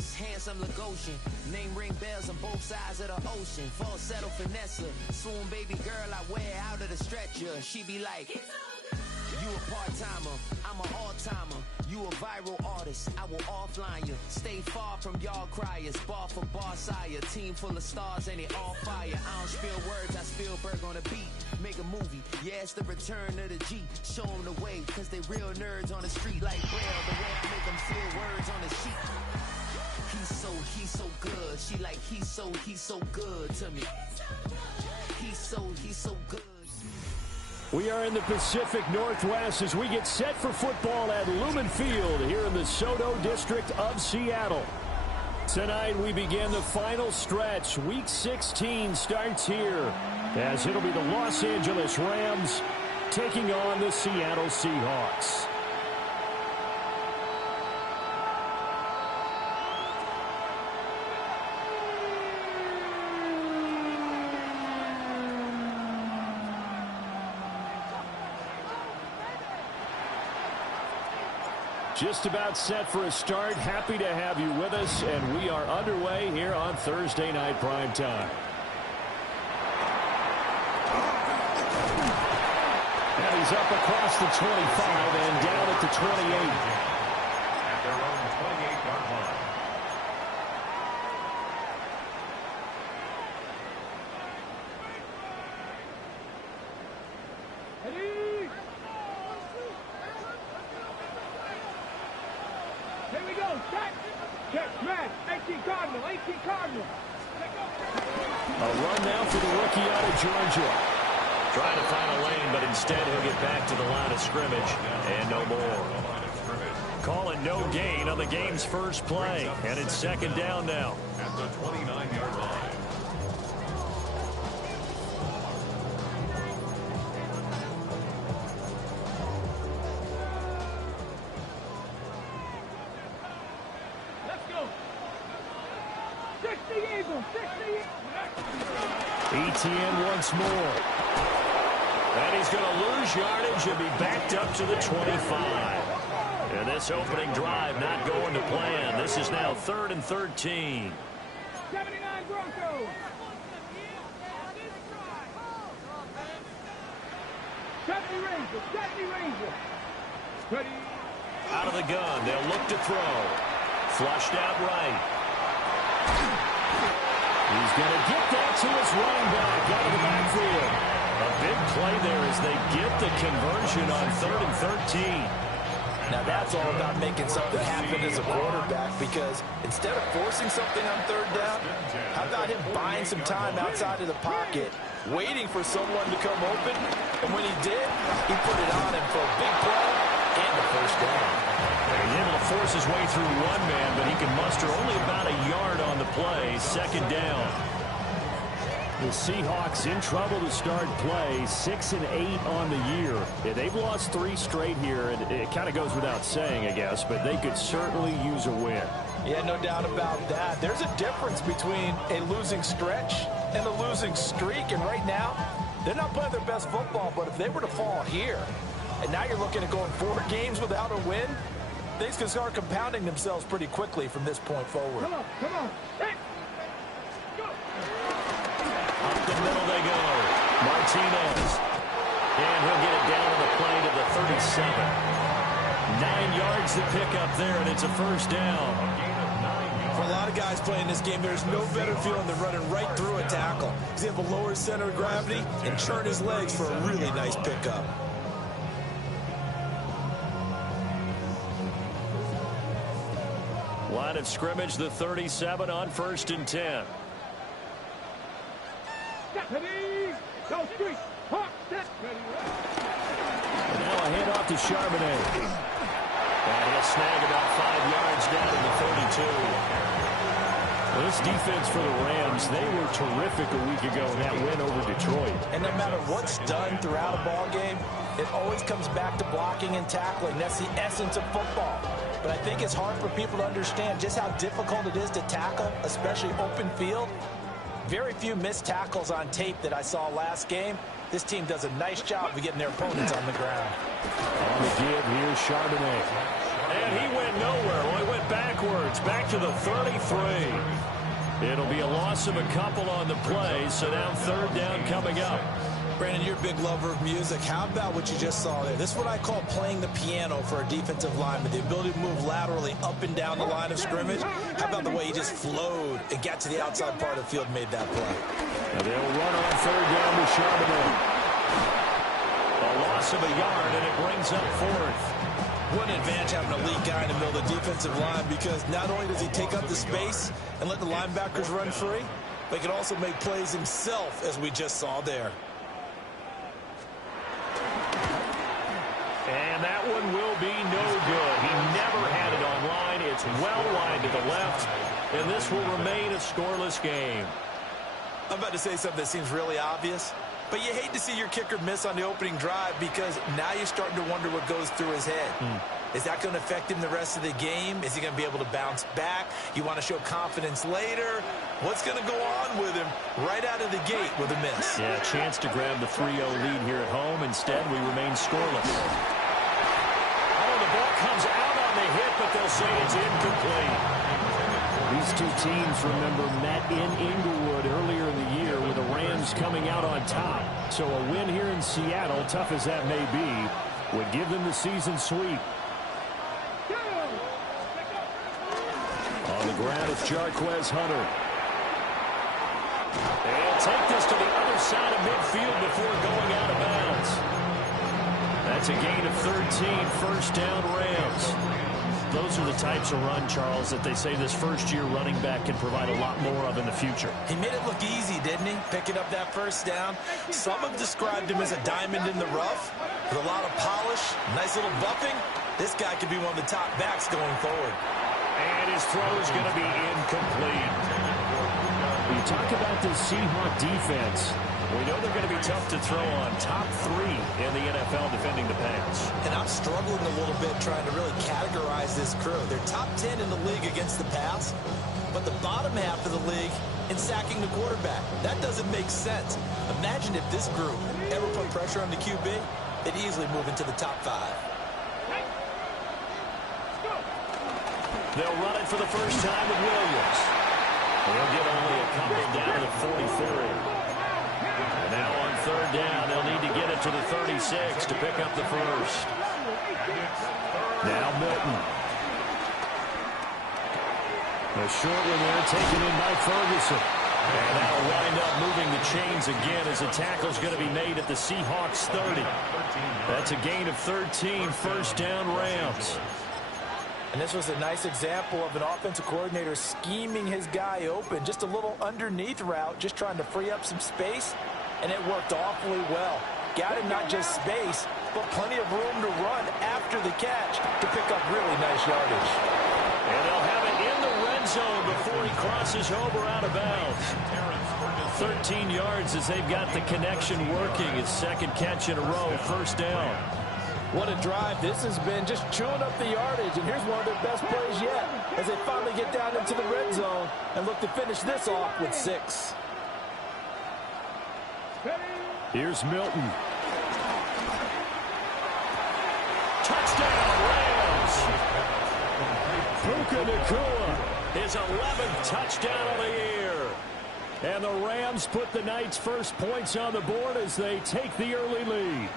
Paris, handsome Lagosian. Name ring bells on both sides of the ocean. Falsetto finesse, swoon baby girl I wear out of the stretcher. She be like, you a part-timer, I'm an all-timer. You a viral artist, I will offline you. Stay far from y'all criers, bar for bar sire. Team full of stars and it all fire. I don't spill words, I Spielberg on the beat. Make a movie, yeah, it's the return of the G. Show them the way, cause they real nerds on the street. Like Braille, the way I make them feel words on the sheet. He's so good. She like, he's so good to me. He's so good. We are in the Pacific Northwest as we get set for football at Lumen Field here in the Soto District of Seattle. Tonight we begin the final stretch. Week 16 starts here as it'll be the Los Angeles Rams taking on the Seattle Seahawks. Just about set for a start. Happy to have you with us, and we are underway here on Thursday Night Prime Time. And he's up across the 25 and down at the 28. At their own 28-yard line. Here we go. Check, smash. 18 Cardinal. A run now for the rookie out of Georgia. Trying to find a lane, but instead he'll get back to the line of scrimmage and no more. Calling no gain on the game's first play, and it's second down now. At the 29-yard line. ETN once more. And he's going to lose yardage and be backed up to the 25. And this opening drive not going to plan. This is now 3rd and 13. 79 Broncos. 70 Rangers. Ready. Out of the gun. They'll look to throw. Flushed out right. He's going to get that to his running back out of the backfield. A big play there as they get the conversion on 3rd and 13. Now that's all about making something happen as a quarterback, because instead of forcing something on 3rd down, how about him buying some time outside of the pocket, waiting for someone to come open, and when he did, he put it on him for a big play and the first down. He's able to force his way through one man, but he can muster only about a yard on the play. Second down. The Seahawks in trouble to start play, 6-8 on the year. Yeah, they've lost 3 straight here, and it kind of goes without saying, I guess, but they could certainly use a win. Yeah, no doubt about that. There's a difference between a losing stretch and a losing streak, and right now, they're not playing their best football, but if they were to fall here, and now you're looking at going 4 games without a win, things can start compounding themselves pretty quickly from this point forward. Come on. Hey. Up the middle they go. Martinez. And he'll get it down on the play to the 37. 9 yards to pick up there, and it's a first down. For a lot of guys playing this game, there's no better feeling than running right through a tackle. He's able to lower his center of gravity and churn his legs for a really nice pickup. Line of scrimmage, the 37 on 1st and 10. And now a handoff to Charbonnet. And he'll snag about 5 yards down to the 32. Well, this defense for the Rams, they were terrific a week ago in that win over Detroit. And no matter what's done throughout a ball game, it always comes back to blocking and tackling. That's the essence of football. But I think it's hard for people to understand just how difficult it is to tackle, especially open field. Very few missed tackles on tape that I saw last game. This team does a nice job of getting their opponents on the ground. On the give, here's Charbonnet. And he went nowhere. Well, he went backwards, back to the 33. It'll be a loss of a couple on the play, so now third down coming up. Brandon, you're a big lover of music. How about what you just saw there? This is what I call playing the piano for a defensive lineman, the ability to move laterally up and down the line of scrimmage. How about the way he just flowed and got to the outside part of the field and made that play? Now they'll run on third down to Charbonnet. A loss of a yard, and it brings up fourth. What an advantage having a lead guy in the middle of the defensive line, because not only does he take up the space and let the linebackers run free, but he can also make plays himself, as we just saw there. And that one will be no good. He never had it on line. It's well wide to the left, and this will remain a scoreless game. I'm about to say something that seems really obvious, but you hate to see your kicker miss on the opening drive, because now you're starting to wonder what goes through his head. Is that going to affect him the rest of the game? Is he going to be able to bounce back? You want to show confidence later? What's going to go on with him right out of the gate with a miss? Yeah, a chance to grab the 3-0 lead here at home. Instead, we remain scoreless. Oh, the ball comes out on the hit, but they'll say it's incomplete. These two teams, remember, met in Inglewood earlier in the year with the Rams coming out on top. So a win here in Seattle, tough as that may be, would give them the season sweep. On the ground, it's Jarquez Hunter. They'll take this to the other side of midfield before going out of bounds. That's a gain of 13, first down Rams. Those are the types of run, Charles, that they say this first-year running back can provide a lot more of in the future. He made it look easy, didn't he? Picking up that first down. Some have described him as a diamond in the rough with a lot of polish, nice little buffing. This guy could be one of the top backs going forward. And his throw is going to be incomplete. When you talk about this Seahawk defense, we know they're going to be tough to throw on. Top 3 in the NFL defending the pass. And I'm struggling a little bit trying to really categorize this crew. They're top 10 in the league against the pass, but the bottom half of the league in sacking the quarterback. That doesn't make sense. Imagine if this group ever put pressure on the QB, they'd easily move into the top 5. They'll run it for the first time with Williams. They'll get only a couple down to the 43. And now on third down, they'll need to get it to the 36 to pick up the first. now Milton. A short one there taken in by Ferguson. And that'll wind up moving the chains again as the tackle's going to be made at the Seahawks 30. That's a gain of 13, first down Rams. And this was a nice example of an offensive coordinator scheming his guy open. Just a little underneath route, just trying to free up some space, and it worked awfully well. Got him not just space, but plenty of room to run after the catch to pick up really nice yardage. And they'll have it in the red zone before he crosses over out of bounds. 13 yards as they've got the connection working. His second catch in a row, first down. What a drive. This has been just chewing up the yardage, and here's one of their best plays yet as they finally get down into the red zone and look to finish this off with 6. Here's Milton. Touchdown, Rams! Puka Nacua. His 11th touchdown of the year. And the Rams put the Knights' first points on the board as they take the early lead.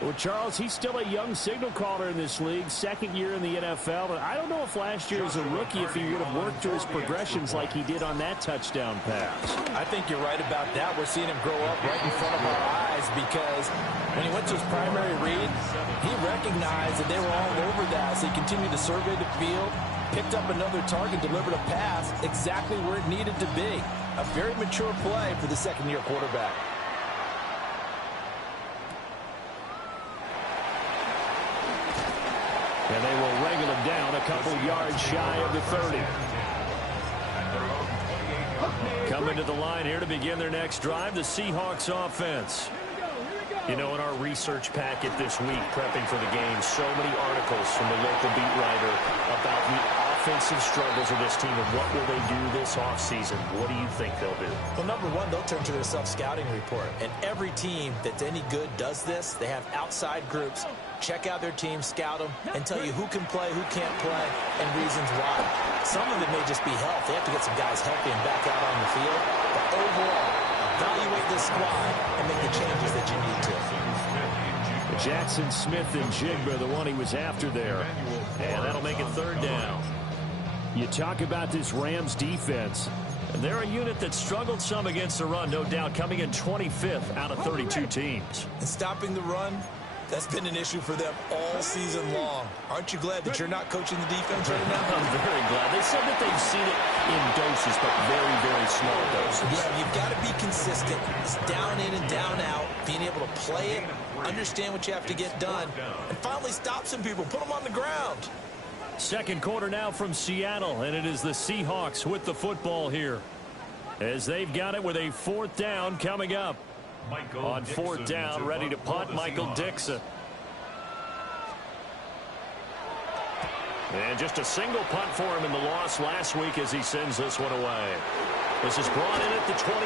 Well, Charles, he's still a young signal caller in this league, second year in the NFL. But I don't know if last year as a rookie, if he would have worked through his progressions like he did on that touchdown pass. I think you're right about that. We're seeing him grow up right in front of our eyes because when he went to his primary read, he recognized that they were all over that. So he continued to survey the field, picked up another target, delivered a pass exactly where it needed to be. A very mature play for the second-year quarterback. And they will wrangle him down a couple yards shy of the 30. Coming to the line here to begin their next drive, the Seahawks offense. You know, in our research packet this week, prepping for the game, so many articles from the local beat writer about the offensive struggles of this team, and what will they do this offseason? What do you think they'll do? Well, number one, they'll turn to their self-scouting report. And every team that's any good does this. They have outside groups. Check out their team, scout them, and tell you who can play, who can't play, and reasons why. Some of it may just be health. They have to get some guys healthy and back out on the field. But overall, evaluate this squad and make the changes that you need to. Jackson Smith and Jigba, the one he was after there. And that'll make it third down. You talk about this Rams defense. They're a unit that struggled some against the run, no doubt, coming in 25th out of 32 teams. And stopping the run, that's been an issue for them all season long. Aren't you glad that you're not coaching the defense right now? I'm very glad. They said that they've seen it in doses, but very, very small doses. Yeah, you've got to be consistent. It's down in and down out, being able to play it, understand what you have to get done, and finally stop some people, put them on the ground. Second quarter now from Seattle, and it is the Seahawks with the football here, as they've got it with a fourth down coming up. On fourth down, ready to punt, Michael Dixon. And just a single punt for him in the loss last week as he sends this one away. This is brought in at the 21.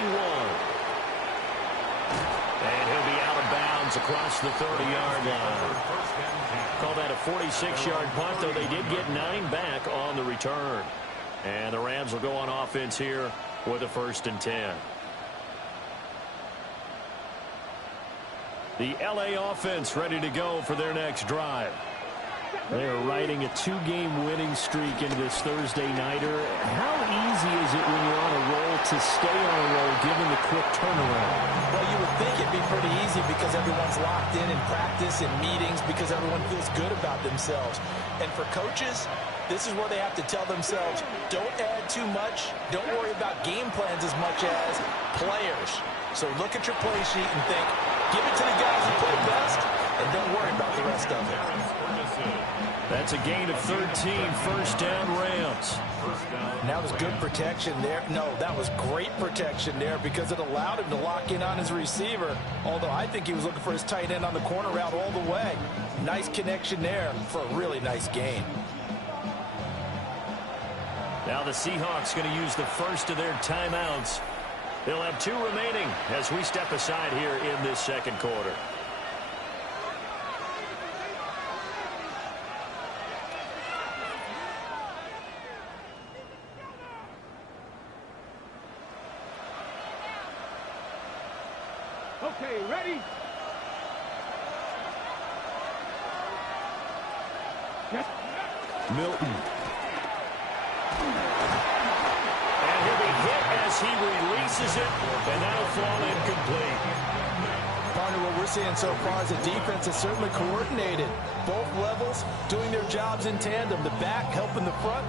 And he'll be out of bounds across the 30-yard line. Call that a 46-yard punt, though they did get 9 back on the return. And the Rams will go on offense here with a 1st and 10. The L.A. offense ready to go for their next drive. They are riding a 2-game winning streak into this Thursday nighter. How easy is it when you're on a roll to stay on a roll given the quick turnaround? Well, you would think it'd be pretty easy because everyone's locked in practice and meetings because everyone feels good about themselves. And for coaches, this is where they have to tell themselves, don't add too much. Don't worry about game plans as much as players. So look at your play sheet and think, give it to the guys who play best, and don't worry about the rest of it. That's a gain of 13, 1st down Rams. And that was good protection there. No, that was great protection there because it allowed him to lock in on his receiver, although I think he was looking for his tight end on the corner route all the way. Nice connection there for a really nice gain. Now the Seahawks going to use the first of their timeouts. They'll have 2 remaining as we step aside here in this second quarter. Okay, ready? Yes. Milton. And he'll be hit as he releases it, and that'll fall incomplete. Partner, what we're seeing so far is the defense is certainly coordinated. Both levels doing their jobs in tandem. The back helping the front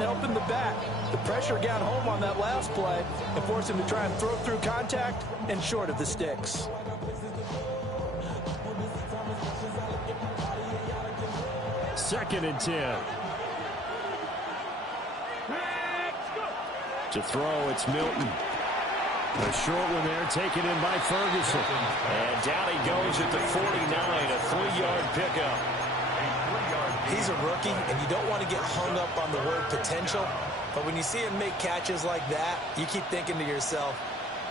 helping the back. The pressure got home on that last play and forced him to try and throw through contact and short of the sticks. Second and 10. To throw, it's Milton. A short one there, taken in by Ferguson. And down he goes at the 49, a 3-yard pickup. He's a rookie, and you don't want to get hung up on the word potential. But when you see him make catches like that, you keep thinking to yourself,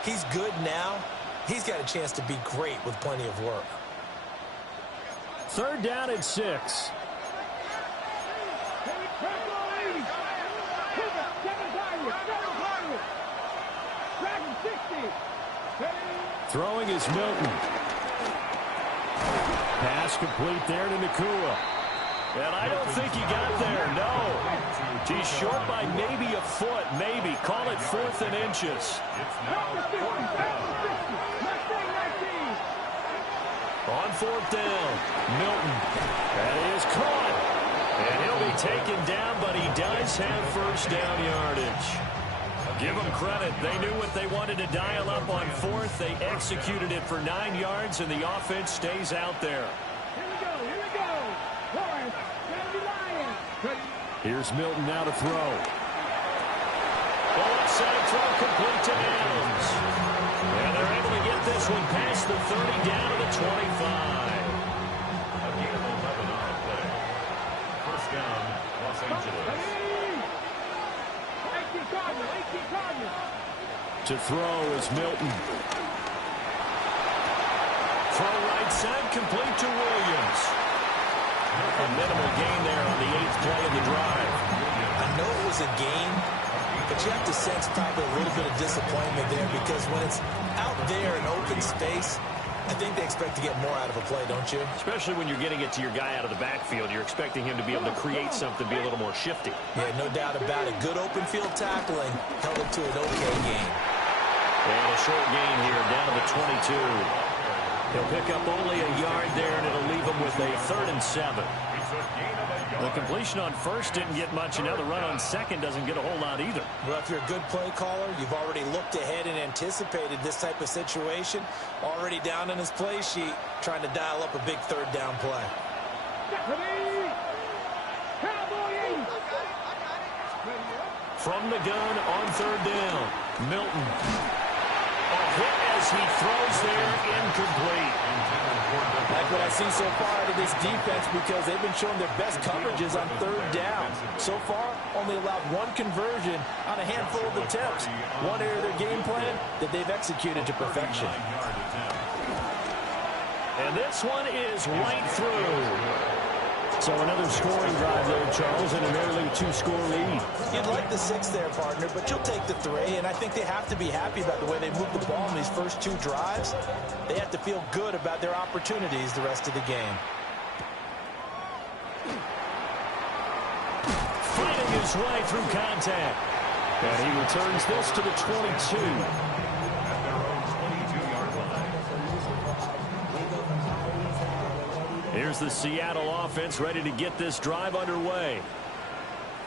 he's good now. He's got a chance to be great with plenty of work. 3rd down and 6. Throwing is Milton. Pass complete there to Nakua. And I don't think he got there, no. He's short by maybe a foot, maybe. Call it 4th and inches. On 4th down, Milton. That is caught. And he'll be taken down, but he does have 1st down yardage. Give them credit. They knew what they wanted to dial up on 4th. They executed it for 9 yards, and the offense stays out there. Here we go. Lawrence, Lions. Here's Milton now to throw. Well, upside throw complete to Adams. And they're able to get this one past the 30 down to the 25. A gain of 11 on the play. 1st down, Los Angeles. To throw is Milton. Throw right side, complete to Williams. A minimal gain there on the 8th play of the drive. I know it was a gain, but you have to sense probably a little bit of disappointment there because when it's out there in open space, I think they expect to get more out of a play, don't you? Especially when you're getting it to your guy out of the backfield. You're expecting him to be able to create something, be a little more shifty. Yeah, no doubt about it. Good open field tackling held it to an okay gain. And a short gain here, down to the 22. He'll pick up only a yard there, and it'll leave him with a 3rd and 7. The completion on first didn't get much, and now the run on second doesn't get a whole lot either. Well, if you're a good play caller, you've already looked ahead and anticipated this type of situation. Already down in his play sheet, trying to dial up a big 3rd down play. From the gun on 3rd down, Milton. A hit as he throws there, incomplete. Like what I see so far out of this defense because they've been showing their best coverages on 3rd down. So far, only allowed 1 conversion on a handful of attempts. One area of their game plan that they've executed to perfection. And this one is right through. So another scoring drive there, Charles, and an early 2-score lead. You'd like the 6 there, partner, but you'll take the 3, and I think they have to be happy about the way they moved the ball in these first 2 drives. They have to feel good about their opportunities the rest of the game. Fighting his way through contact. And he returns this to the 22. Here's the Seattle offense ready to get this drive underway.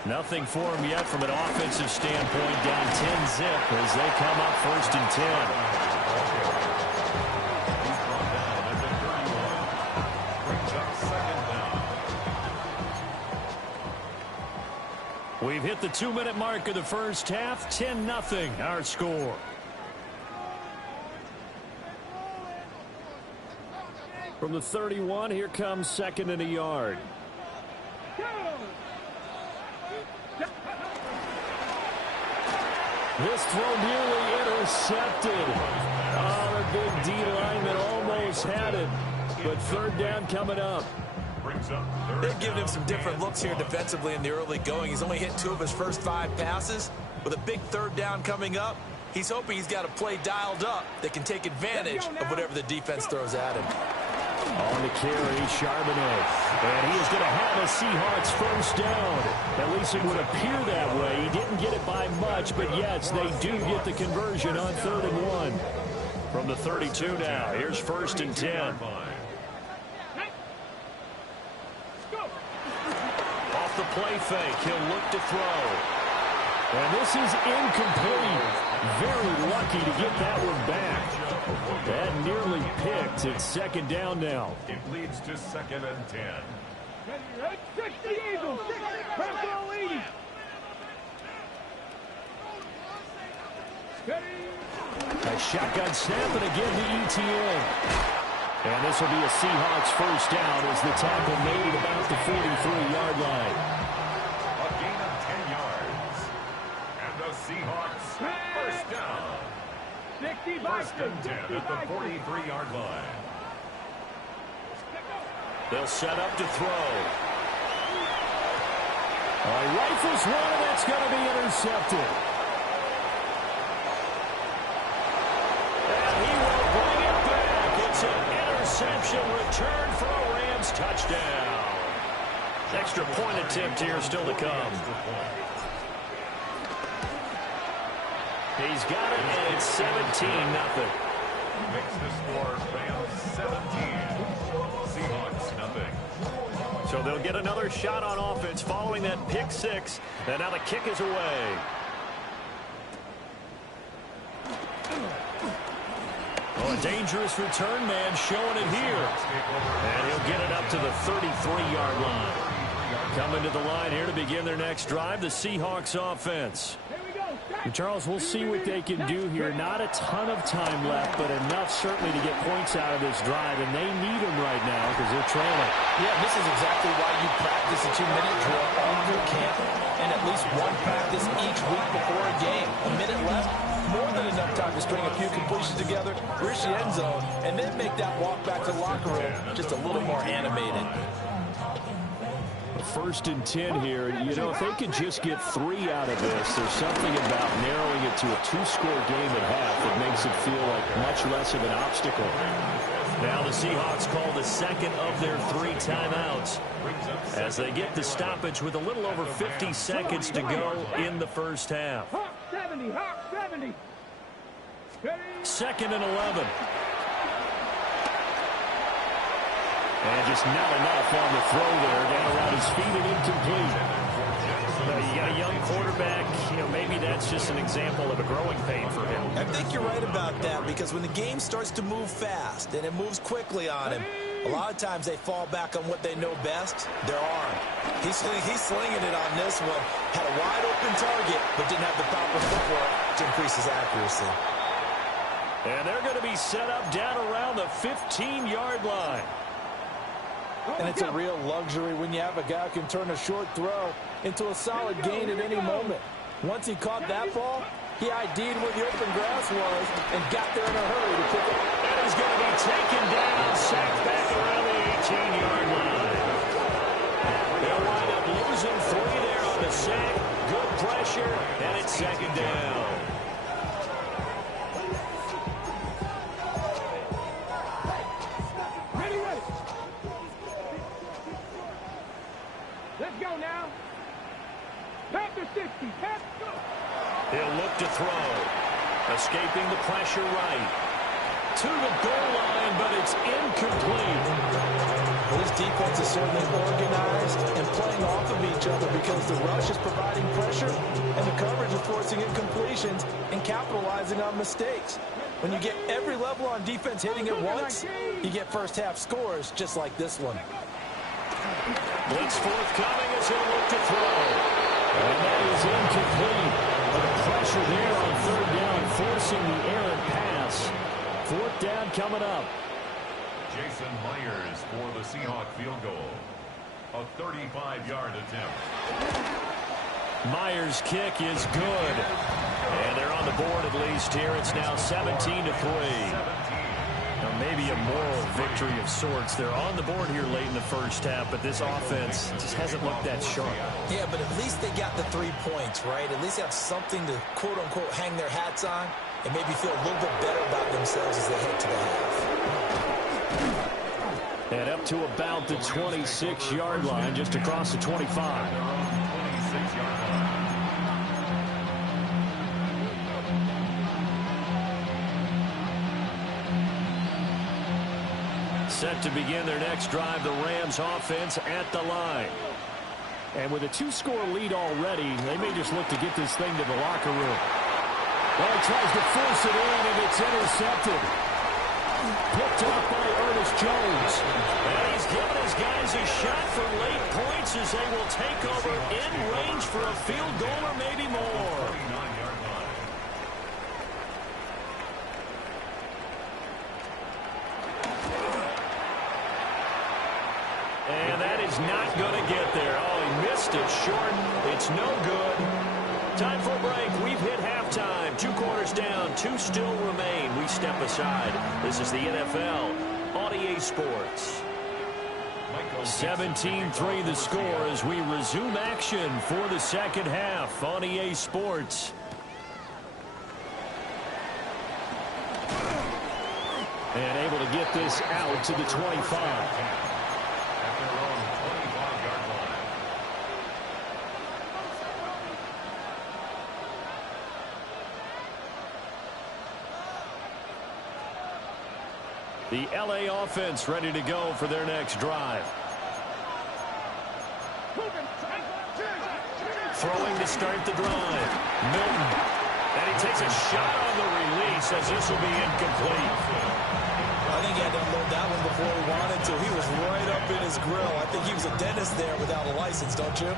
Nothing for them yet from an offensive standpoint, down 10-zip as they come up 1st and 10. We've hit the 2-minute mark of the first half. 10-0 our score. From the 31, here comes 2nd and a yard. This throw nearly intercepted. Oh, the big D lineman almost had it. But 3rd down coming up. They've given him some different looks here defensively in the early going. He's only hit 2 of his first 5 passes. With a big 3rd down coming up, he's hoping he's got a play dialed up that can take advantage of whatever the defense throws at him. On the carry, Charbonnet. And he is going to have a Seahawks 1st down. At least it would appear that way. He didn't get it by much, but yes, they do get the conversion on 3rd and 1. From the 32 now, here's 1st and 10. Off the play fake, he'll look to throw. And this is incomplete. Very lucky to get that one back. That nearly picked. It's 2nd down now. It leads to 2nd and 10. A shotgun snap, and again the ETN. And this will be a Seahawks 1st down as the tackle made about the 43-yard line. A gain of 10 yards. And the Seahawks 1st down. 1st and 10 at the 43-yard line. They'll set up to throw. Rifles one, and that's going to be intercepted. And he will bring it back. It's an interception return for a Rams touchdown. Extra point attempt here still to come. He's got it, and it's 17-0. Makes the score Rams 17. Seahawks nothing. So they'll get another shot on offense following that pick 6. And now the kick is away. Oh, a dangerous return man showing it here. And he'll get it up to the 33-yard line. Coming to the line here to begin their next drive, the Seahawks offense. Here we go. Charles, we'll see what they can do here. Not a ton of time left, but enough certainly to get points out of this drive, and they need them right now because they're trailing. Yeah, this is exactly why you practice a 2-minute drill all through camp and at least one practice each week before a game. A minute left, more than enough time to string a few completions together, reach the end zone, and then make that walk back to the locker room just a little more animated. 1st and 10 here. You know, if they could just get 3 out of this, there's something about narrowing it to a 2-score game at half that makes it feel like much less of an obstacle. Now the Seahawks call the second of their 3 timeouts as they get the stoppage with a little over 50 seconds to go in the first half. 70. 2nd and 11. And just not enough on the throw there. Down around his feet and incomplete. You got a young quarterback. You know, maybe that's just an example of a growing pain for him. I think you're right about that because when the game starts to move fast and it moves quickly on him, a lot of times they fall back on what they know best, their arm. He's slinging it on this one. Had a wide open target, but didn't have the proper footwork to increase his accuracy. And they're going to be set up down around the 15-yard line. And it's a real luxury when you have a guy who can turn a short throw into a solid gain at any moment. Once he caught that ball, he ID'd where the open grass was and got there in a hurry to pick it up. And he's going to be taken down, sacked back around the 18-yard line. They'll wind up losing 3 there on the sack. Good pressure, and it's 2nd down. Let's go now. Panther 60. He'll look to throw. Escaping the pressure right. To the goal line, but it's incomplete. Well, this defense is certainly organized and playing off of each other because the rush is providing pressure and the coverage is forcing incompletions and capitalizing on mistakes. When you get every level on defense hitting at once, you get first half scores just like this one. Blitz forthcoming as he'll look to throw. And that is incomplete. The pressure there on 3rd down, forcing the errant pass. 4th down coming up. Jason Myers for the Seahawk field goal. A 35-yard attempt. Myers' kick is good. And they're on the board at least here. It's now 17-3. Now maybe a moral victory of sorts. They're on the board here late in the first half, but this offense just hasn't looked that sharp. Yeah, but at least they got the 3 points, right? At least they have something to, quote-unquote, hang their hats on and maybe feel a little bit better about themselves as they head to the half. And up to about the 26-yard line, just across the 25. 26-yard line. Set to begin their next drive, the Rams offense at the line. And with a 2-score lead already, they may just look to get this thing to the locker room. Well, he tries to force it in, and it's intercepted. Picked up by Ernest Jones. And he's given his guys a shot for late points as they will take over in range for a field goal or maybe more. 49-yard line. And that is not going to get there. Oh, he missed it short. It's no good. Time for a break. We've hit halftime. 2 quarters down. 2 still remain. We step aside. This is the NFL on EA Sports. 17-3 the score as we resume action for the second half on EA Sports. And able to get this out to the 25. The LA offense ready to go for their next drive. Throwing to start the drive. Milton. And he takes a shot on the release as this will be incomplete. I think he had to unload that one before he wanted to. He was right up in his his grill. I think he was a dentist there without a license, don't you?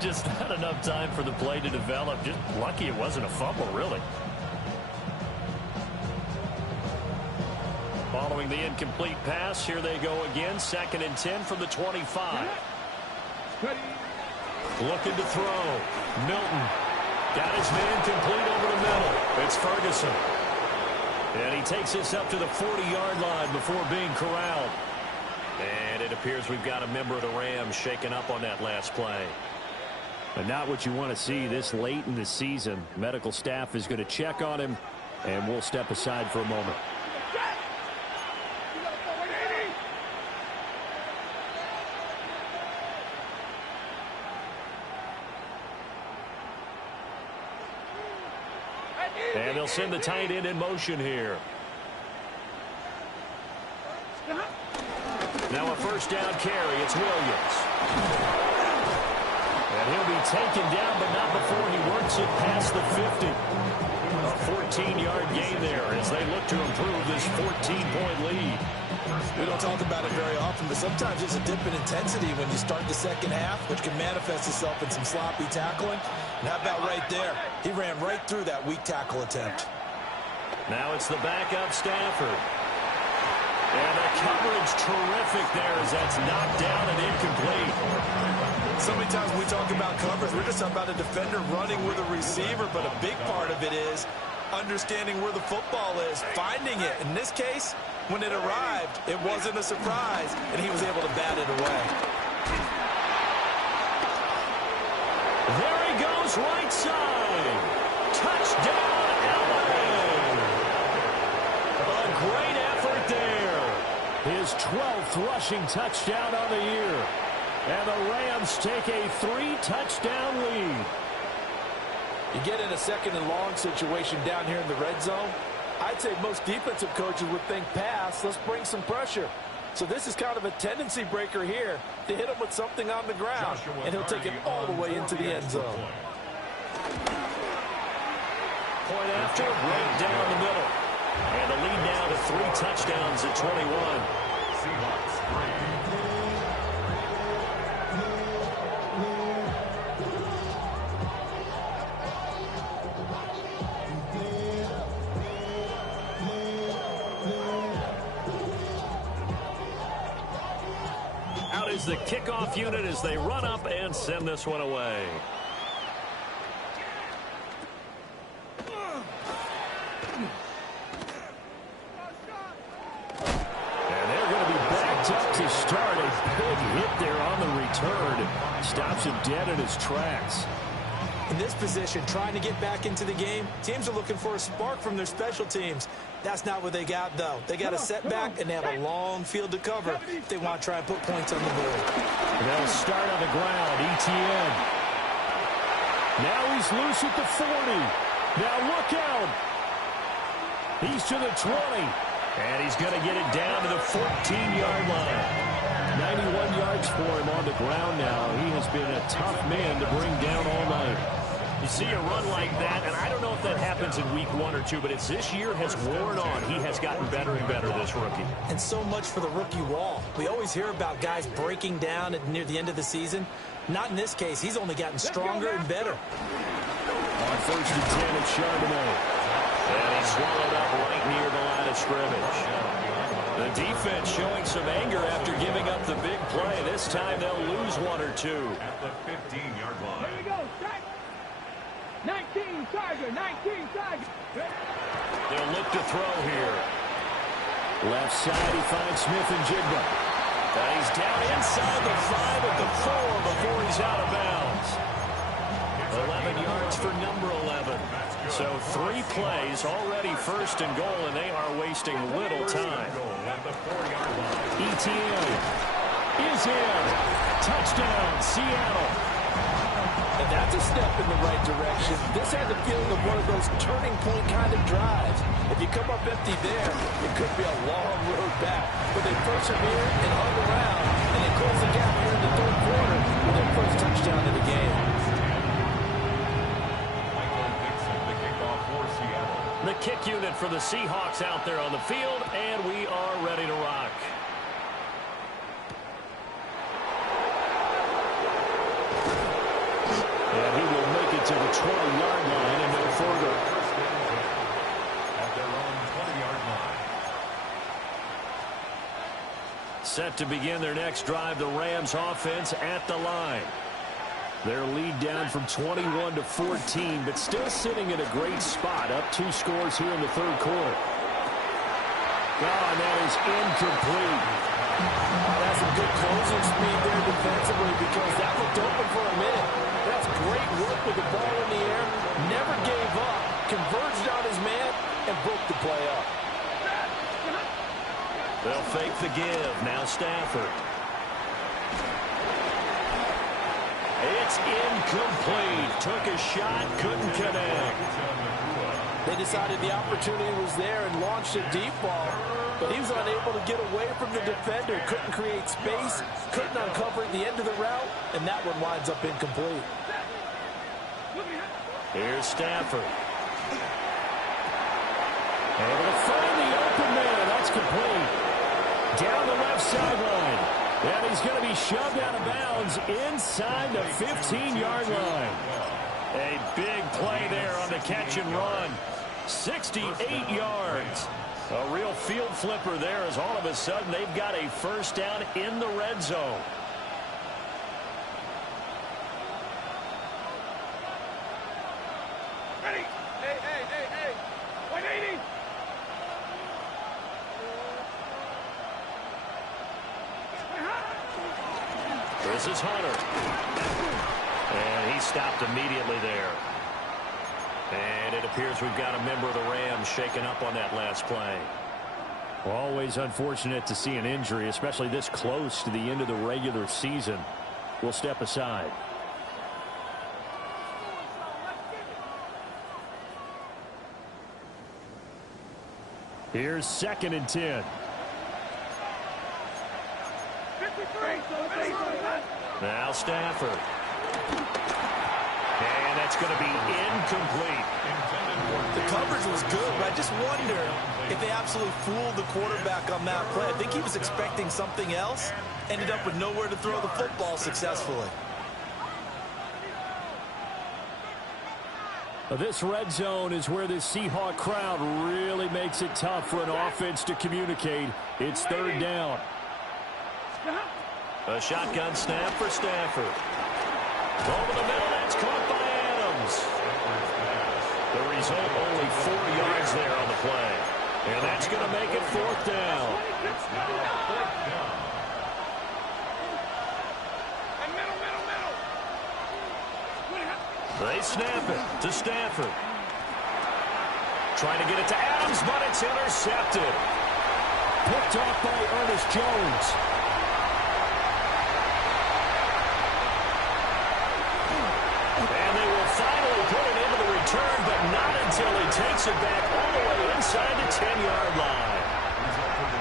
Just not enough time for the play to develop. Just lucky it wasn't a fumble, really. Following the incomplete pass, here they go again. 2nd and 10 from the 25. Looking to throw. Milton got his man complete over the middle. It's Ferguson. And he takes this up to the 40-yard line before being corralled. And it appears we've got a member of the Rams shaken up on that last play. But not what you want to see this late in the season. Medical staff is going to check on him, and we'll step aside for a moment. And they'll send the tight end in motion here. Now a first down carry. It's Williams. And he'll be taken down, but not before he works it past the 50. A 14-yard gain there as they look to improve this 14-point lead. We don't talk about it very often, but sometimes there's a dip in intensity when you start the second half, which can manifest itself in some sloppy tackling. And how about right there? He ran right through that weak tackle attempt. Now it's the backup Stafford. And the coverage terrific there as that's knocked down and incomplete. So many times when we talk about coverage, we're just talking about a defender running with a receiver, but a big part of it is understanding where the football is, finding it. In this case, when it arrived, it wasn't a surprise, and he was able to bat it away. There he goes, right side. Touchdown, LA. A great effort there. His 12th rushing touchdown on the year. And the Rams take a 3-touchdown lead. You get in a 2nd and long situation down here in the red zone. I'd say most defensive coaches would think pass. Let's bring some pressure. So this is kind of a tendency breaker here to hit him with something on the ground. And he'll take it all the way into the end zone. Point after, right down the middle. And the lead now to 3 touchdowns at 21. Seahawks 3. The kickoff unit as they run up and send this one away. And they're going to be backed up to start. A big hit there on the return. Stops him dead in his tracks. In this position, trying to get back into the game, teams are looking for a spark from their special teams. That's not what they got, though. They got a setback, and they have a long field to cover if they want to try and put points on the board. They'll start on the ground, ETN. Now he's loose at the 40. Now look out. He's to the 20. And he's going to get it down to the 14-yard line. 91 yards for him on the ground now. He has been a tough man to bring down all night. You see a run like that, and I don't know if that happens in week 1 or 2, but it's this year has worn on. He has gotten better and better, this rookie. And so much for the rookie wall. We always hear about guys breaking down near the end of the season. Not in this case. He's only gotten stronger and better. On 1st and 10, it's Charbonnet. And he's swallowed up right near the line of scrimmage. The defense showing some anger after giving up the big play. This time they'll lose 1 or 2. At the 15-yard line. Here we go, strike. 19 Tiger, 19 Tiger. They'll look to throw here. Left side, he finds Smith and Jigba. And he's down inside the 5 at the 4 before he's out of bounds. 11 yards for number 11. So 3 plays, already 1st and goal, and they are wasting little time. ETN is in. Touchdown, Seattle. And that's a step in the right direction. This had the feeling of one of those turning point kind of drives. If you come up empty there, it could be a long road back. But they persevered and hung around, and they closed the gap here in the 3rd quarter with their first touchdown of the game. The kick unit for the Seahawks out there on the field, and we are ready to rock. to the 20-yard line and no further. At their own 20-yard line. Set to begin their next drive, the Rams offense at the line. Their lead down from 21 to 14, but still sitting in a great spot, up 2 scores here in the third quarter. And that is incomplete. That's some good closing speed there defensively because that looked open for a minute. That's great work with the ball in the air. Never gave up. Converged on his man and broke the play up. They'll fake the give. Now Stafford. It's incomplete. Took a shot, couldn't connect. They decided the opportunity was there and launched a deep ball, but he was unable to get away from the defender. Couldn't create space, couldn't uncover the end of the route, and that one winds up incomplete. Here's Stafford. Able to find the open man. That's complete. Down the left sideline. And he's going to be shoved out of bounds inside the 15-yard line. A big play there on the catch and run. 68 yards. A real field flipper there as all of a sudden they've got a first down in the red zone. Ready? Hey. 180. This is Hunter. And he stopped immediately there. And it appears we've got a member of the Rams shaken up on that last play. Always unfortunate to see an injury, especially this close to the end of the regular season. We'll step aside. Here's 2nd and 10. Now Stafford. And that's going to be incomplete. The coverage was good, but I just wonder if they absolutely fooled the quarterback on that play. I think he was expecting something else. Ended up with nowhere to throw the football successfully. This red zone is where the Seahawk crowd really makes it tough for an offense to communicate. It's 3rd down. A shotgun snap for Stafford. Over the middle, that's caught by Adams. The result, only 4 yards there on the play. And that's going to make it 4th down. It's now 4th down. They snap it to Stafford. Trying to get it to Adams, but it's intercepted. Picked off by Ernest Jones. And they will finally put it into the return, but not until he takes it back all the way inside the 10-yard line.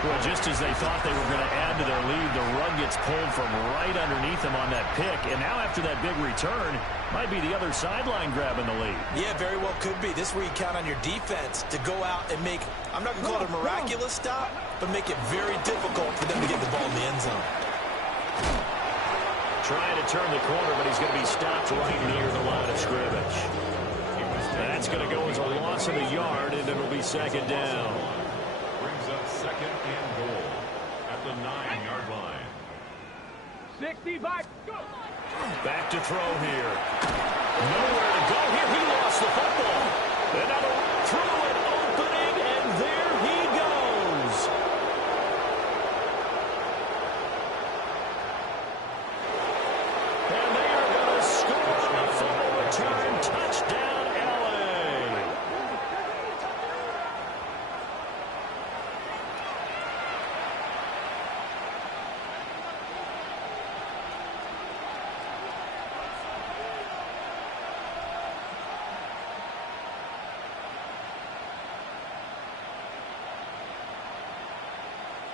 Well, just as they thought they were going to add to their lead, the rug gets pulled from right underneath them on that pick. And now after that big return, might be the other sideline grabbing the lead. Yeah, very well could be. This is where you count on your defense to go out and make, I'm not going to call it a miraculous stop, but make it very difficult for them to get the ball in the end zone. Trying to turn the corner, but he's going to be stopped right near the line of scrimmage. That's going to go as a loss of a yard, and it'll be 2nd down. Brings up 2nd and goal at the 9-yard line. 65. Go. Back to throw here. Nowhere to go here. He lost the football. Another throw and opening, and there he goes. And they are going to score on a fumble return. Touchdown, L.A.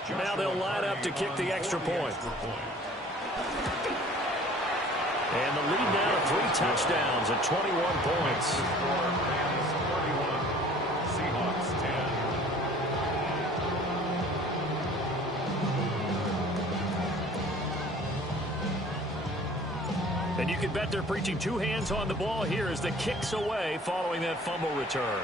Now they'll line up to kick the extra point. And the lead now to 3 touchdowns at 21 points. Seahawks 10. And you can bet they're preaching two hands on the ball here as the kick's away following that fumble return.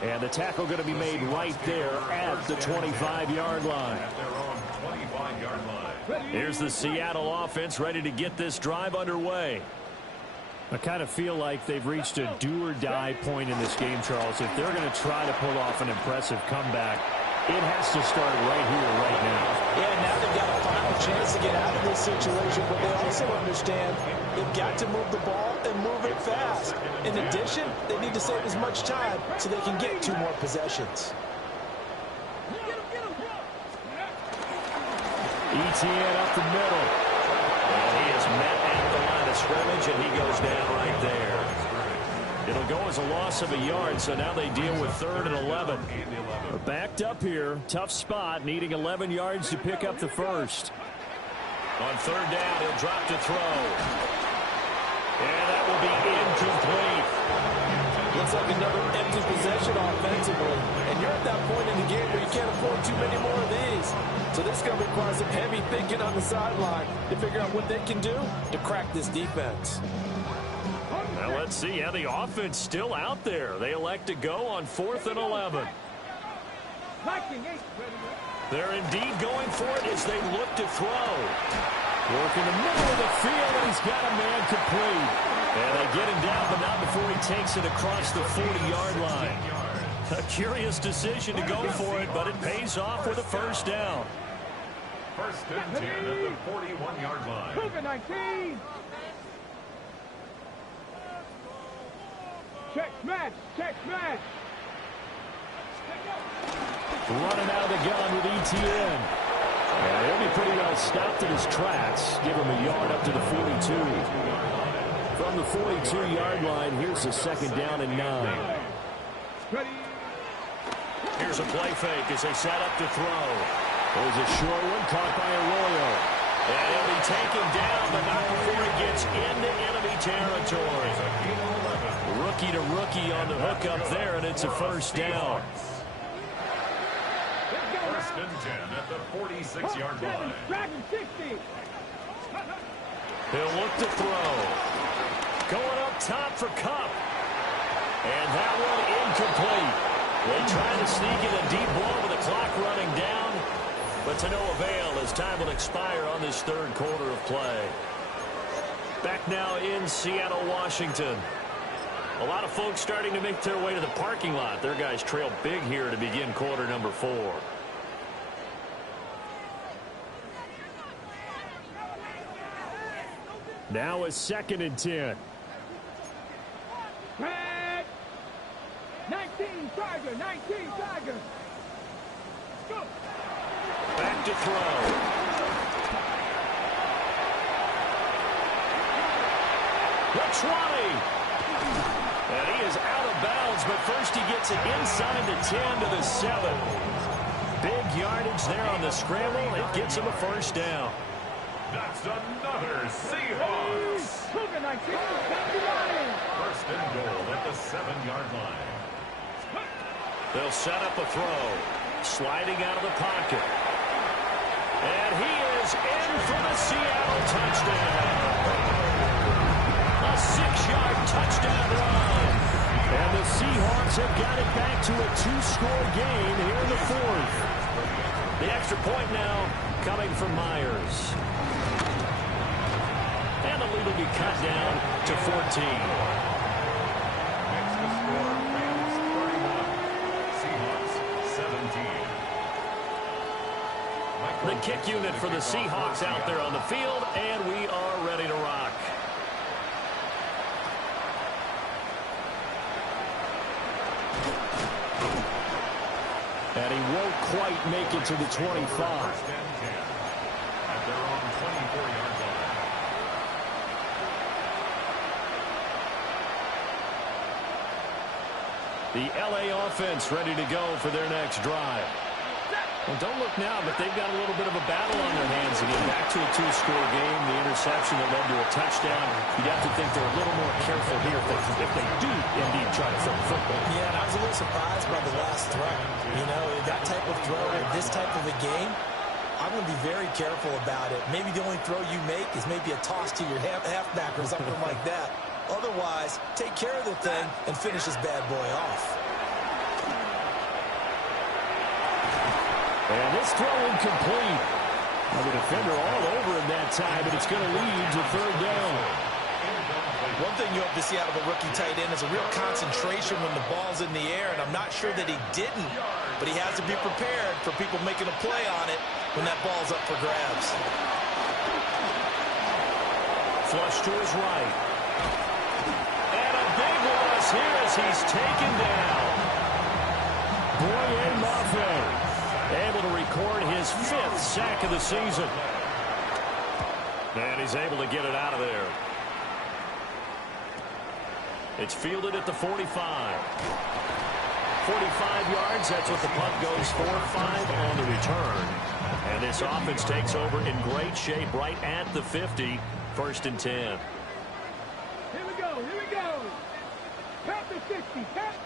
And the tackle going to be made right there at the 25-yard line. At their own 25-yard line. Here's the Seattle offense ready to get this drive underway. I kind of feel like they've reached a do-or-die point in this game, Charles. If they're going to try to pull off an impressive comeback, it has to start right here, right now. Yeah, now they've got a final chance to get out of this situation, but they also understand they've got to move the ball and move it fast. In addition, they need to save as much time so they can get 2 more possessions. ETN up the middle. And he is met at the line of scrimmage, and he goes down right there. It'll go as a loss of a yard, so now they deal with 3rd and 11. We're backed up here. Tough spot, needing 11 yards to pick up the first. On 3rd down, he'll drop to throw. And that will be incomplete. Looks like another empty possession offensively. And you're at that point in the game where you can't afford too many more of these. So this is going to require some heavy thinking on the sideline to figure out what they can do to crack this defense. Now let's see how the offense still out there. They elect to go on 4th and 11. They're indeed going for it as they look to throw. Work in the middle of the field, and he's got a man complete. And they get him down, but not before he takes it across the 40-yard line. A curious decision to go for it, but it pays off with a first down. 1st and 10 at the 41-yard line. Cougar 19. Check smash. Check smash. Running out of the gun with ETN. And he'll be pretty well stopped in his tracks. Give him a yard up to the 42. From the 42-yard line, here's the 2nd down and 9. Here's a play fake as they set up to throw. There's a short one caught by Arroyo. And he'll be taken down, but not before he gets into enemy territory. Rookie to rookie on the hook up there, and it's a first down. 1st and 10 at the 46-yard line. He'll look to throw. Going up top for Cup. And that one incomplete. They try to sneak in a deep ball with the clock running down, but to no avail as time will expire on this 3rd quarter of play. Back now in Seattle, Washington. A lot of folks starting to make their way to the parking lot. Their guys trail big here to begin quarter number 4. Now a 2nd and 10. 19 Tiger, 19 Tiger. Go. Back to throw. The 20. And he is out of bounds, but first he gets it inside the 10 to the 7. Big yardage there on the scramble. It gets him a first down. That's another Seahawks. Cougar 19, 79. 1st and goal at the 7-yard line. They'll set up a throw. Sliding out of the pocket. And he is in for the Seattle touchdown. A 6-yard touchdown run. And the Seahawks have got it back to a 2-score game here in the 4th. The extra point now coming from Myers. And the lead will be cut down to 14. Makes the score Rams 31, Seahawks 17. The kick unit for the Seahawks out there on the field, and we are ready to rock. And he won't quite make it to the 25. 1st and 10 at their own 24-yard line. The LA offense ready to go for their next drive. Well, don't look now, but they've got a little bit of a battle on their hands again. Back to a 2-score game. The interception that led to a touchdown. You'd have to think they're a little more careful here if they do indeed try to throw the football. Yeah, and I was a little surprised by the last throw. You know, that type of throw in this type of a game, I'm going to be very careful about it. Maybe the only throw you make is maybe a toss to your halfback or something like that. Otherwise, take care of the thing and finish this bad boy off. And this throw incomplete. Well, the defender all over him that time, but it's going to lead to third down. One thing you hope to see out of a rookie tight end is a real concentration when the ball's in the air, and I'm not sure that he didn't, but he has to be prepared for people making a play on it when that ball's up for grabs. Flush to his right. And a big loss here as he's taken down. Boye Mafe able to record his 5th sack of the season. And he's able to get it out of there. It's fielded at the 45. 45 yards, that's what the punt goes for. 5 on the return. And this offense takes over in great shape right at the 50. 1st and 10. Here we go, here we go. Count the 60, count.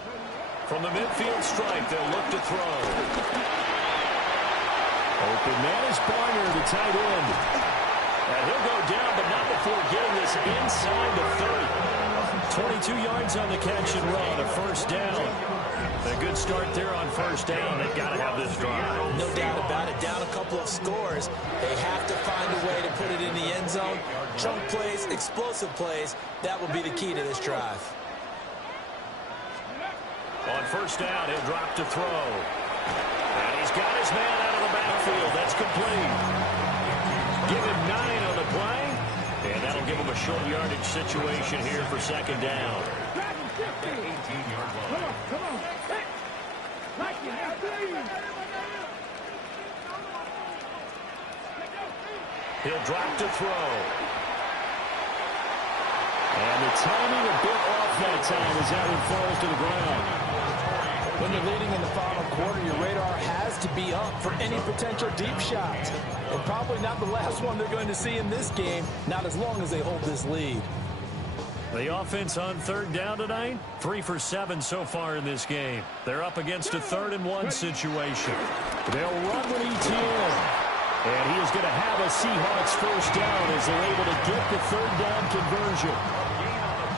From the midfield stripe, they'll look to throw. Open man is Barner, the tight end. And he'll go down, but not before getting this inside the 30. 22 yards on the catch and run, a 1st down. A good start there on 1st down. They've got to have this drive. No doubt about it. Down a couple of scores. They have to find a way to put it in the end zone. Chunk plays, explosive plays. That will be the key to this drive. On 1st down, he'll drop to throw. And he's got his man out of the backfield. That's complete. Give him 9 on the play. And that'll give him a short yardage situation here for 2nd down. Come on, come on. Hey. Like it, now, please. He'll drop to throw. And the timing a bit off that time as that one falls to the ground. When you're leading in the final quarter, your radar has to be up for any potential deep shots. And probably not the last one they're going to see in this game, not as long as they hold this lead. The offense on 3rd down tonight, 3 for 7 so far in this game. They're up against a 3rd and 1 situation. They'll run with ETN. And he is going to have a Seahawks 1st down as they're able to get the 3rd down conversion.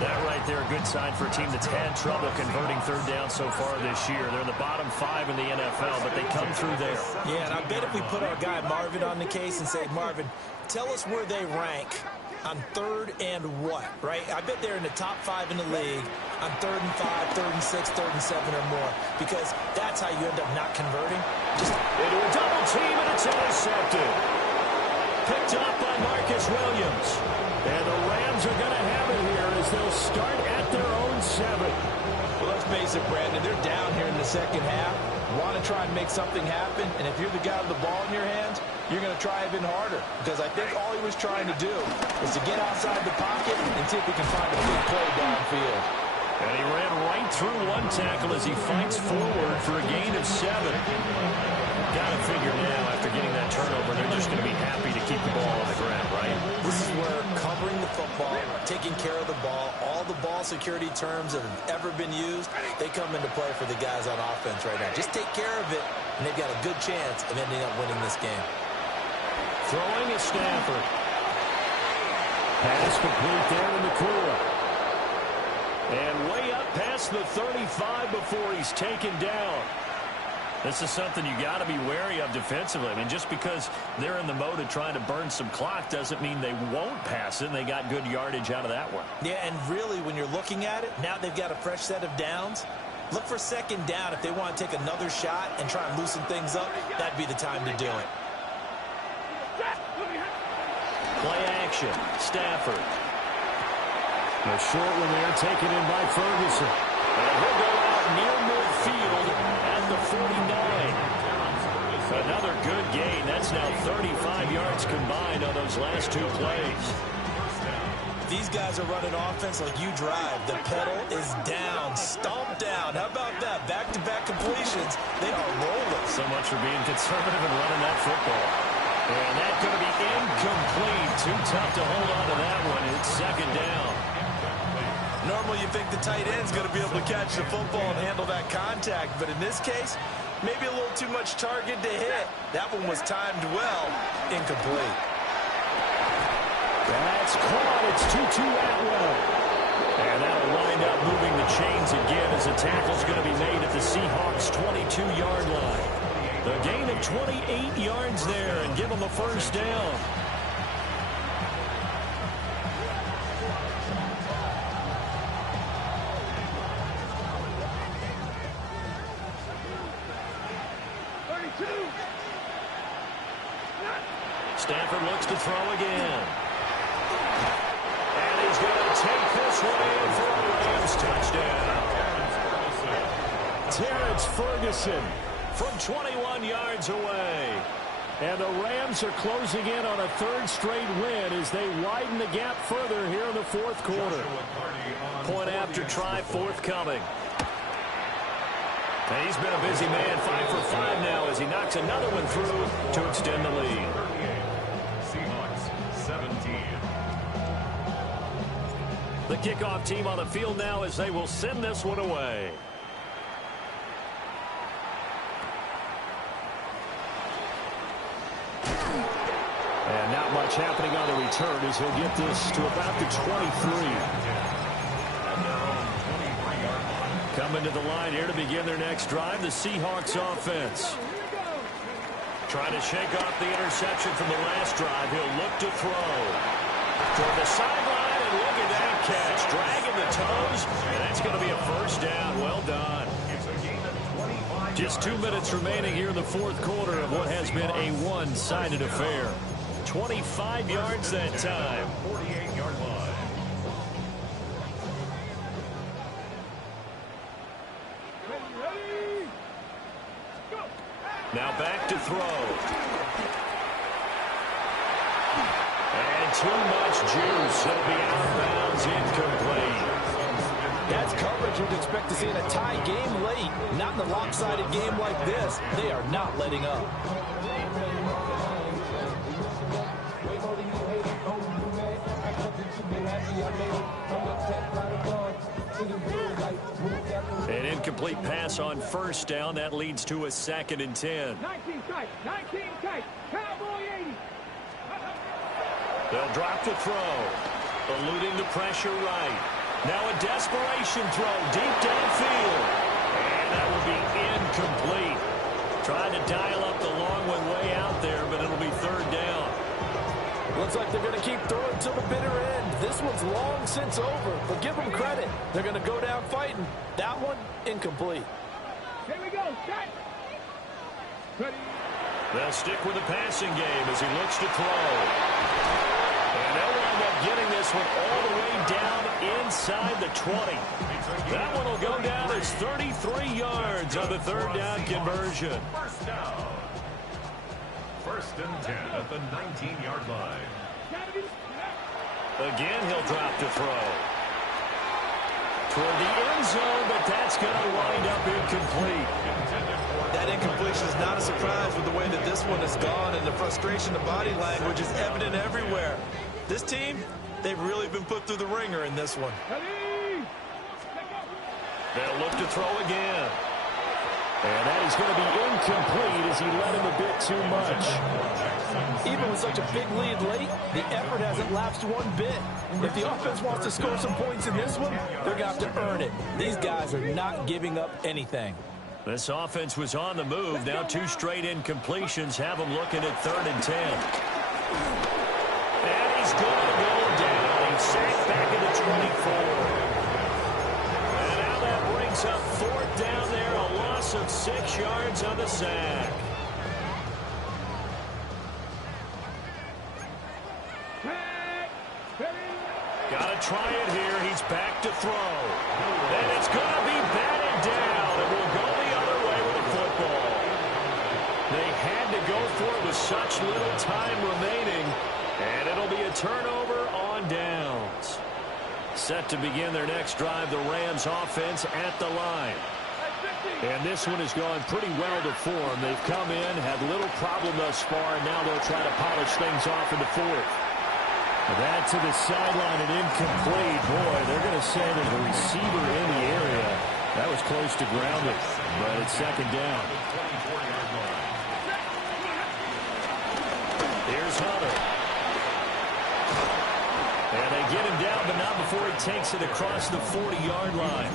That right there, a good sign for a team that's had trouble converting 3rd down so far this year. They're in the bottom 5 in the NFL, but they come through there. Yeah, and I bet if we put our guy Marvin on the case and say, Marvin, tell us where they rank on 3rd and what, right? I bet they're in the top 5 in the league on 3rd and 5, 3rd and 6, 3rd and 7 or more, because that's how you end up not converting. Just into a double team, and it's intercepted. Picked up by Marcus Williams. And the Rams are going to have it here as they'll start at their own 7. Well, let's face it, Brandon, they're down here in the 2nd half. Want to try and make something happen, and if you're the guy with the ball in your hands, you're going to try even harder, because I think all he was trying to do was to get outside the pocket and see if he can find a big play downfield. And he ran right through one tackle as he fights forward for a gain of 7. Got to figure now, after getting that turnover, they're just going to be happy to keep the ball on the ground, right? This is where covering the football, taking care of the ball, all the ball security terms that have ever been used, they come into play for the guys on offense right now. Just take care of it, and they've got a good chance of ending up winning this game. Throwing is Stafford. Pass complete there in the cooler. And way up past the 35 before he's taken down. This is something you got to be wary of defensively. I mean, just because they're in the mode of trying to burn some clock doesn't mean they won't pass it, and they got good yardage out of that one. Yeah, and really, when you're looking at it, now they've got a fresh set of downs. Look for 2nd down if they want to take another shot and try and loosen things up. That'd be the time to do it. Play action. Stafford. A short one there taken in by Ferguson. And he'll go out near midfield at the 49. Another good gain. That's now 35 yards combined on those last 2 plays. These guys are running offense like you drive. The pedal is down, stomped down. How about that? Back-to-back completions. They are rolling. So much for being conservative and running that football. And that's going to be incomplete. Too tough to hold on to that one. It's 2nd down. Normally you think the tight end's going to be able to catch the football and handle that contact, but in this case, Maybe a little too much target to hit. That one was timed well. Incomplete. That's caught. It's 2-2 Atwell. And that'll wind up moving the chains again as the tackle's going to be made at the Seahawks' 22-yard line. The gain of 28 yards there and give them a first down. Stafford looks to throw again. And he's going to take this one in for a Rams touchdown. Terrence Ferguson from 21 yards away. And the Rams are closing in on a third straight win as they widen the gap further here in the fourth quarter. Point after try forthcoming. And he's been a busy man, 5 for 5 now as he knocks another one through to extend the lead. Seahawks 17. The kickoff team on the field now as they will send this one away. And not much happening on the return as he'll get this to about the 23. Coming to the line here to begin their next drive, the Seahawks offense. Trying to shake off the interception from the last drive. He'll look to throw. Toward the sideline, and look at that catch. Dragging the toes, and that's going to be a first down. Well done. Just 2 minutes remaining here in the fourth quarter of what has been a one-sided affair. 25 yards that time. 48-yard line. Now back to throw. And too much juice. It'll be out of bounds, incomplete. That's coverage you'd expect to see in a tie game late. Not in a lopsided game like this. They are not letting up. An incomplete pass on first down. That leads to a 2nd and 10. 19 tight, 19 tight, Cowboy 80. They'll drop the throw. Eluding the pressure right. Now a desperation throw deep downfield. And that will be incomplete. Trying to dial up the long one way out there, but it'll be third down. Looks like they're going to keep throwing till the bitter end. This one's long since over, but give them credit. They're going to go down fighting. That one, incomplete. Here we go, set. Ready. They'll stick with the passing game as he looks to throw. And they'll wind up getting this one all the way down inside the 20. That one will go down as 33 yards on the third down conversion. First down. 1st and 10 at the 19-yard line. Again, he'll drop to throw. Toward the end zone, but that's going to wind up incomplete. That incompletion is not a surprise with the way that this one has gone, and the frustration of body language is evident everywhere. This team, they've really been put through the ringer in this one. They'll look to throw again. And that is going to be incomplete as he led him a bit too much. Even with such a big lead late, the effort hasn't lapsed one bit. If the offense wants to score some points in this one, they're going to have to earn it. These guys are not giving up anything. This offense was on the move. Now 2 straight incompletions have them looking at 3rd and 10. And he's going to go down. He's sacked back at the 24. And now that brings up 4th down there. A loss of 6 yards on the sack. Got to try it here. He's back to throw. And it's going to be batted down. And we'll go the other way with the football. They had to go for it with such little time remaining. And it'll be a turnover on downs. Set to begin their next drive, the Rams offense at the line. And this one has gone pretty well to form. They've come in, had little problem thus far, and now they'll try to polish things off in the 4th. That to the sideline and incomplete. Boy, they're going to say there's a receiver in the area. That was close to grounding, but it's second down. Here's Hunter. And they get him down, but not before he takes it across the 40-yard line.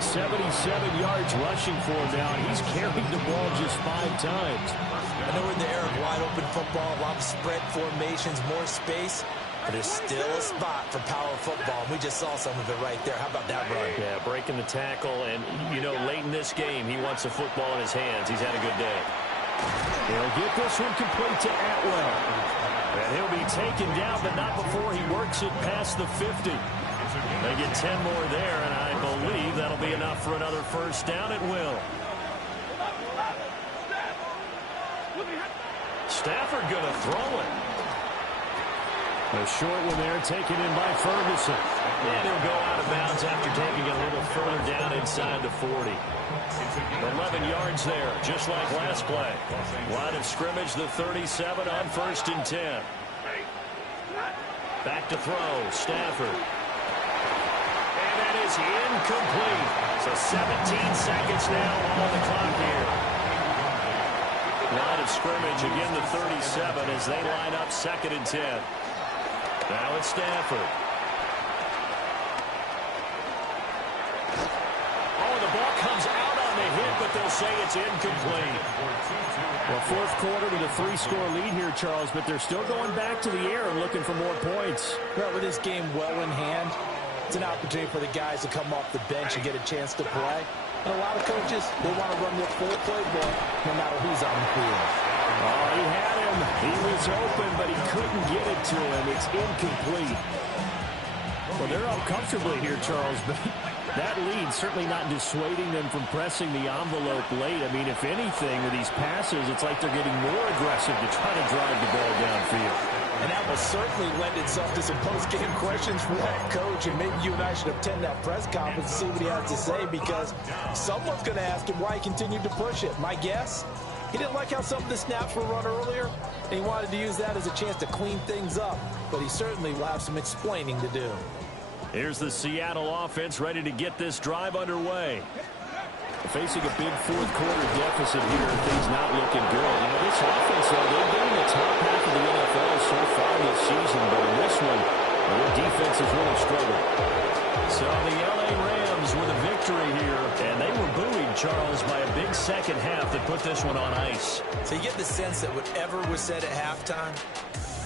77 yards rushing for him now. He's carried the ball just 5 times. I know we're in the era of wide-open football, a lot of spread formations, more space, but there's still a spot for power football, and we just saw some of it right there. How about that run? Yeah, breaking the tackle, and, you know, late in this game, he wants the football in his hands. He's had a good day. He'll get this one complete to Atwell. And he'll be taken down, but not before he works it past the 50. They get 10 more there, and I believe that'll be enough for another first down. It will. Stafford going to throw it. A short one there, taken in by Ferguson. And he'll go out of bounds after taking it a little further down inside the 40. 11 yards there, just like last play. Line of scrimmage, the 37 on 1st and 10. Back to throw, Stafford. And that is incomplete. So 17 seconds now on the clock here. Line of scrimmage, again the 37 as they line up 2nd and 10. Now it's Stafford. Oh, the ball comes out on the hit, but they'll say it's incomplete. Well, 4th quarter with a 3-score lead here, Charles, but they're still going back to the air and looking for more points. Well, with this game well in hand, it's an opportunity for the guys to come off the bench and get a chance to play. And a lot of coaches, they want to run their full playbook no matter who's on the field. Oh, he had him. He was open, but he couldn't get it to him. It's incomplete. Well, they're up comfortably here, Charles, but that lead certainly not dissuading them from pressing the envelope late. I mean, if anything, with these passes, it's like they're getting more aggressive to try to drive the ball downfield. And that will certainly lend itself to some post-game questions for that coach. And maybe you and I should attend that press conference to see what he has to say, because someone's going to ask him why he continued to push it. My guess, he didn't like how some of the snaps were run earlier, and he wanted to use that as a chance to clean things up. But he certainly will have some explaining to do. Here's the Seattle offense ready to get this drive underway. Facing a big 4th quarter deficit here, and things not looking good. You know, this offense, though, they've been in the top half of the NFL so far this season, but in this one, their defense has really struggled. So the L.A. Rams with a victory here, and they were buoyed, Charles, by a big second half that put this one on ice. So you get the sense that whatever was said at halftime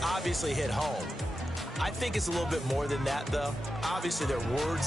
obviously hit home. I think it's a little bit more than that, though. Obviously, there are words that